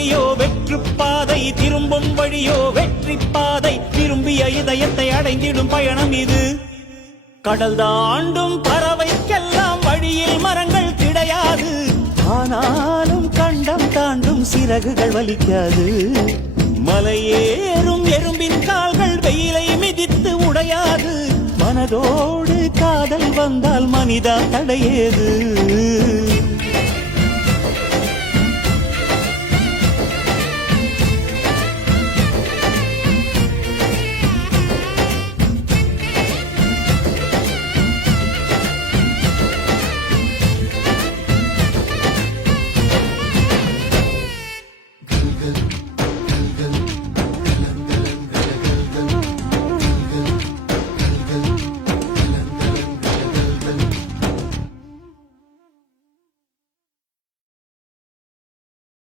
வழியோ வெற்று பாதை, திரும்பும் வழியோ வெற்றி பாதை. விரும்பிய இதயத்தை அடைந்திடும் பயணம் இது. கடல் தாண்டும் பறவைக்கெல்லாம் வழியில் மரங்கள் கிடையாது. ஆனாலும் கண்டம் தாண்டும் சிறகுகள் வலிக்காது. மலையேறும் எறும்பின் கால்கள் வெயிலை மிதித்து உடையாது. மனதோடு காதல் வந்தால் மனிதா தடையேது.